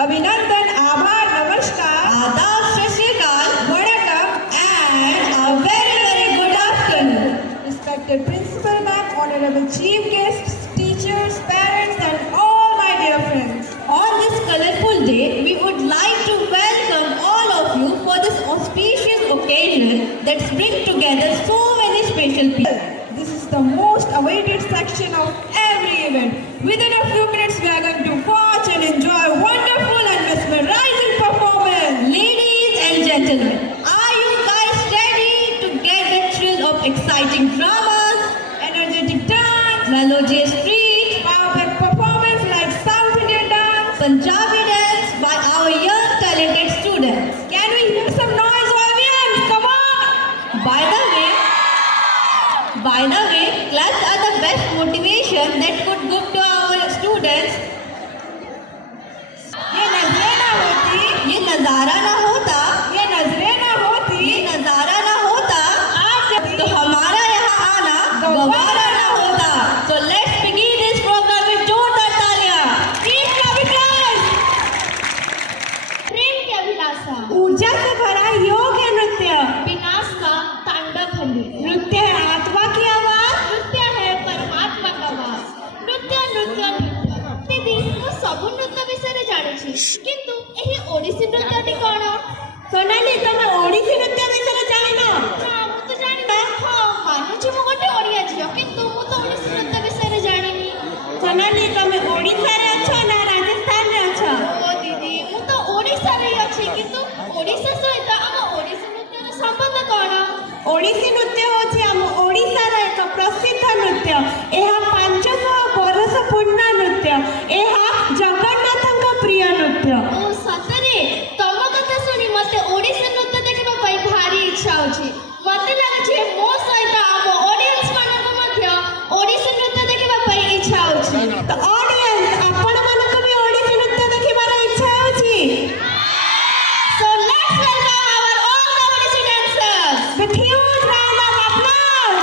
अभिनंदन, आभार, नमस्कार, आदाब, सत श्री अकाल, वणक्कम, and a very good afternoon. respected principal ma'am, honorable chief guests, teachers, parents and all my dear friends. On this colorful day, we would like to welcome all of you for this auspicious occasion that brings together so many special people. This is the most awaited section of every event. Within a few minutes, we are going to watch and enjoy wonderful and mesmerizing performance. Ladies and gentlemen, are you guys ready to get the thrill of exciting dramas, Energetic dance, melodious street, power-packed performance like South Indian dance. Punjabi dance by our young talented students? Can we hear some noise, audience? Come on! By the way, claps are the best motivation that could give to our students. ये नजरें ना होती, ये नजारा ना होता, ये नजरें ना होती, ये नजारा ना होता, आज तो हमारा यहाँ आना गवारा ना होता. So let's begin this program with जोरदार तालियां. प्लीज का विकास, प्रेम की अभिलाषा, ऊर्जा से भरा योग है नृत्य. विनाश का तांडव है नृत्य. नृत्य है आत्मा की आवाज. नृत्य है परमात्मा का वास. नृत्य नृत्य नृत्य. दीदी ମୁଁ ସବୁ ନୃତ୍ୟ ବିଷୟରେ ଜାଣିଛି, କିନ୍ତୁ ଏହି ଓଡ଼ିଶୀ ନୃତ୍ୟଟି କ'ଣ? सोनाली तमे ओडिसी नृत्य विषय जानिन? ନା ମୁଁ ତ ଜାଣିନି. ହଁ ମାନୁଛି ମୁଁ ଗୋଟେ ଓଡ଼ିଆ ଝିଅ, କିନ୍ତୁ ମୁଁ ତ ଓଡ଼ିଶୀ ନୃତ୍ୟ ବିଷୟରେ ଜାଣିନି. सोनाली तमे ओडिसा रे अछ ना राजस्थान रे अछ? ଓ ଦିଦି ମୁଁ ତ ଓଡ଼ିଶାରେ ହିଁ ଅଛି, କିନ୍ତୁ ଓଡ଼ିଶା ସହିତ ଆମ ଓଡ଼ିଶୀ ନୃତ୍ୟର ସମ୍ବନ୍ଧ କ'ଣ? ओडिसी नृत्य होछि हम ओडिसा रे एक प्रसिद्ध नृत्य. एहा 500 वर्ष पूर्ण नृत्य. एहा जगन्नाथଙ୍କ प्रिय नृत्य. ଓ ସତରେ ତମ କଥା ଶୁଣି ମତେ ଓଡ଼ିଶୀ ନୃତ୍ୟ ଦେଖିବା ପାଇଁ ଭାରି ଇଚ୍ଛା ହଉଛି. ମତେ ଲାଗୁଛି ମୋ ସହିତ ଆମ ଅଡିଏନ୍ସ ମାନଙ୍କୁ ମଧ୍ୟ ଓଡ଼ିଶୀ ନୃତ୍ୟ ଦେଖିବା ପାଇଁ ଇଚ୍ଛା ହଉଛି. ତ ऑडियंस आपण ମାନଙ୍କୁ भी ओडिसी नृत्य देखिबार इच्छा होछि? So let's welcome our all the Odissi dancers. With huge round of applause.